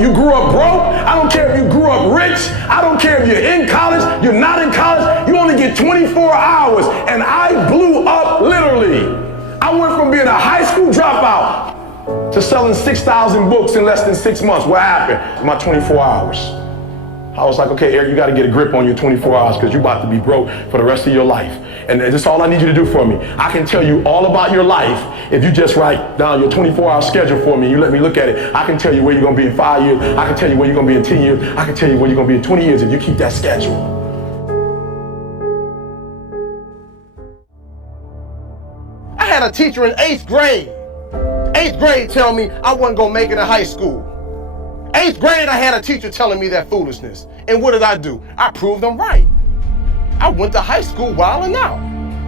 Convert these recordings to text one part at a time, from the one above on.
you grew up broke. I don't care if you grew up rich. I don't care if you're in college, you're not in college. You only get 24 hours. And I blew up literally. I went from being a high school dropout to selling 6,000 books in less than 6 months. What happened? My 24 hours. I was like, okay, Eric, you got to get a grip on your 24 hours because you're about to be broke for the rest of your life. And that's all I need you to do for me. I can tell you all about your life if you just write down your 24-hour schedule for me. You let me look at it. I can tell you where you're going to be in 5 years. I can tell you where you're going to be in 10 years. I can tell you where you're going to be in 20 years if you keep that schedule. I had a teacher in 8th grade. 8th grade tell me I wasn't going to make it in high school. 8th grade, I had a teacher telling me that foolishness. And what did I do? I proved them right. I went to high school wilding out.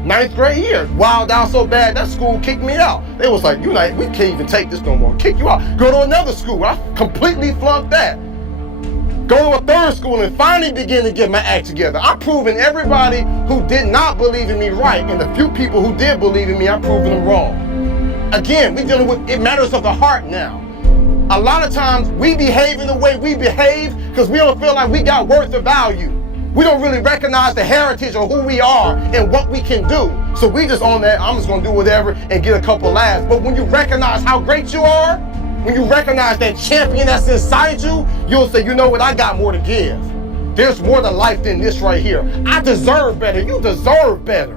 9th grade year, wild out so bad that school kicked me out. They was like, we can't even take this no more. Kick you out. Go to another school. I completely flunked that. Go to a 3rd school and finally begin to get my act together. I'm proving everybody who did not believe in me right, and the few people who did believe in me, I'm proving them wrong. Again, we're dealing with it matters of the heart now. A lot of times we behave in the way we behave because we don't feel like we got worth or value. We don't really recognize the heritage of who we are and what we can do. So we just on that, I'm just gonna do whatever and get a couple laughs. But when you recognize how great you are, when you recognize that champion that's inside you, you'll say, you know what, I got more to give. There's more to life than this right here. I deserve better, you deserve better.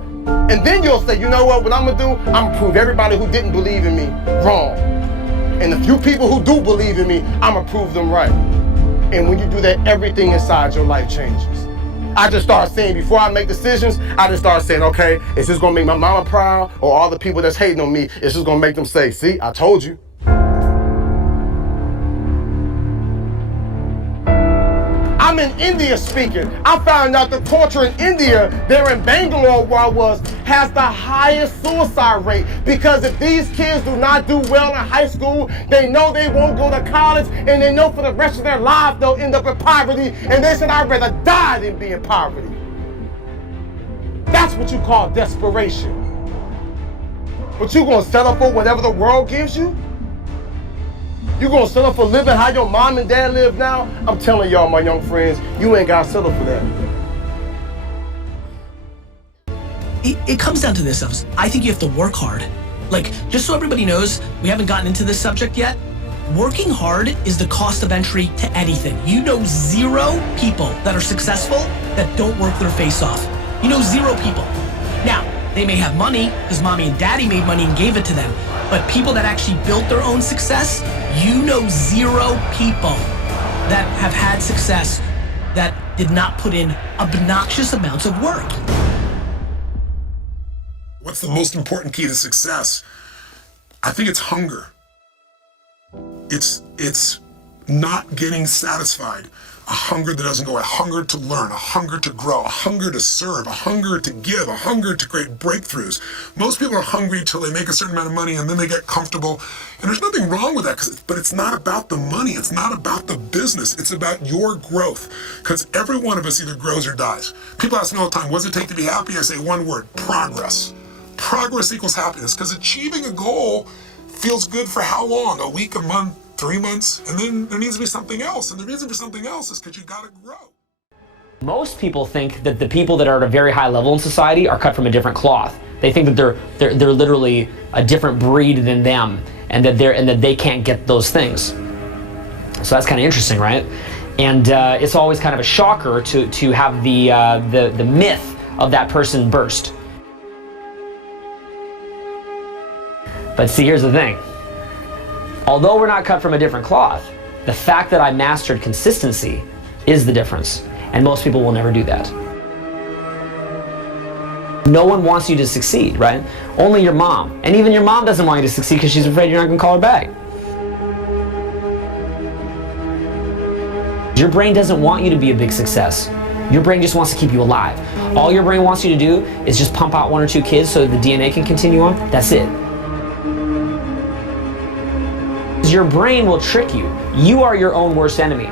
And then you'll say, you know what I'm gonna do? I'm gonna prove everybody who didn't believe in me wrong. And the few people who do believe in me, I'm gonna prove them right. And when you do that, everything inside your life changes. I just start saying, before I make decisions, I just start saying, okay, is this gonna make my mama proud? Or all the people that's hating on me, is this gonna make them say, see, I told you. I'm in India speaking. I found out the culture in India, there in Bangalore where I was, has the highest suicide rate. Because if these kids do not do well in high school, they know they won't go to college, and they know for the rest of their lives they'll end up in poverty, and they said, I'd rather die than be in poverty. That's what you call desperation. But you gonna settle for whatever the world gives you? You gonna settle for living how your mom and dad live now? I'm telling y'all, my young friends, you ain't gotta settle for that. It comes down to this, I think you have to work hard. Like, just so everybody knows, we haven't gotten into this subject yet, working hard is the cost of entry to anything. You know 0 people that are successful that don't work their face off. You know 0 people. Now, they may have money, because mommy and daddy made money and gave it to them, but people that actually built their own success, you know 0 people that have had success that did not put in obnoxious amounts of work. What's the most important key to success? I think it's hunger. It's not getting satisfied. A hunger that doesn't go, a hunger to learn, a hunger to grow, a hunger to serve, a hunger to give, a hunger to create breakthroughs. Most people are hungry until they make a certain amount of money and then they get comfortable. And there's nothing wrong with that, but it's not about the money. It's not about the business. It's about your growth. Because every one of us either grows or dies. People ask me all the time, what does it take to be happy? I say one word, progress. Progress equals happiness, because achieving a goal feels good for how long? A week, a month, 3 months, and then there needs to be something else. And the reason for something else is because you gotta grow. Most people think that the people that are at a very high level in society are cut from a different cloth. They think that they're literally a different breed than them, and that they can't get those things. So that's kind of interesting, right? And it's always kind of a shocker to have the myth of that person burst. But see, here's the thing. Although we're not cut from a different cloth, the fact that I mastered consistency is the difference. And most people will never do that. No one wants you to succeed, right? Only your mom. And even your mom doesn't want you to succeed because she's afraid you're not gonna call her back. Your brain doesn't want you to be a big success. Your brain just wants to keep you alive. All your brain wants you to do is just pump out 1 or 2 kids so the DNA can continue on. That's it. Your brain will trick you. You are your own worst enemy.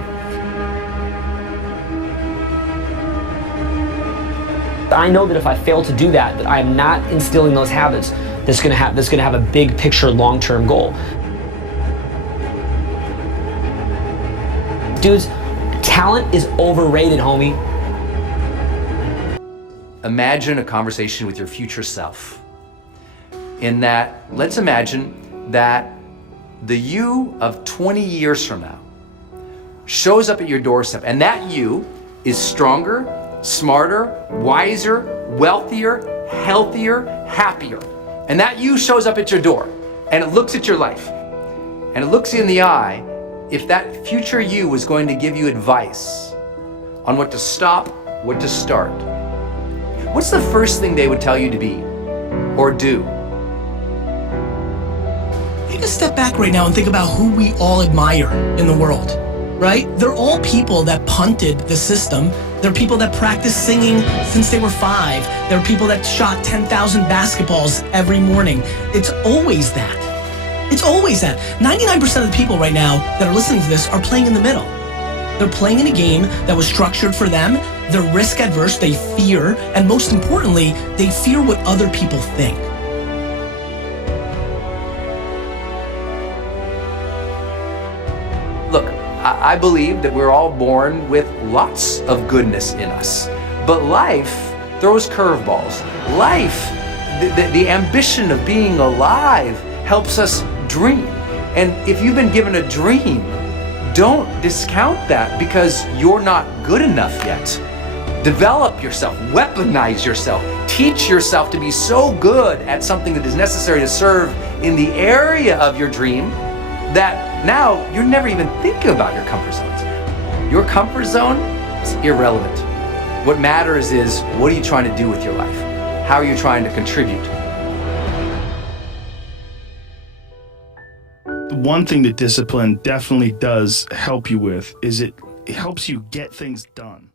I know that if I fail to do that, that I am not instilling those habits that's gonna have a big picture long-term goal. Dudes, talent is overrated, homie. Imagine a conversation with your future self. In that, let's imagine that the you of 20 years from now shows up at your doorstep, and that you is stronger, smarter, wiser, wealthier, healthier, happier. And that you shows up at your door, and it looks at your life, and it looks you in the eye. If that future you was going to give you advice on what to stop, what to start, what's the first thing they would tell you to be or do? Take a step back right now and think about who we all admire in the world, right? They're all people that punted the system. They're people that practiced singing since they were 5. There are people that shot 10,000 basketballs every morning. It's always that. It's always that. 99% of the people right now that are listening to this are playing in the middle. They're playing in a game that was structured for them. They're risk adverse, they fear, and most importantly, they fear what other people think. Look, I believe that we're all born with lots of goodness in us, but life throws curveballs. Life, the ambition of being alive helps us dream. And if you've been given a dream, don't discount that because you're not good enough yet. Develop yourself, weaponize yourself, teach yourself to be so good at something that is necessary to serve in the area of your dream that now you're never even thinking about your comfort zones. Your comfort zone is irrelevant. What matters is, what are you trying to do with your life? How are you trying to contribute? One thing that discipline definitely does help you with is it helps you get things done.